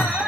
Awesome.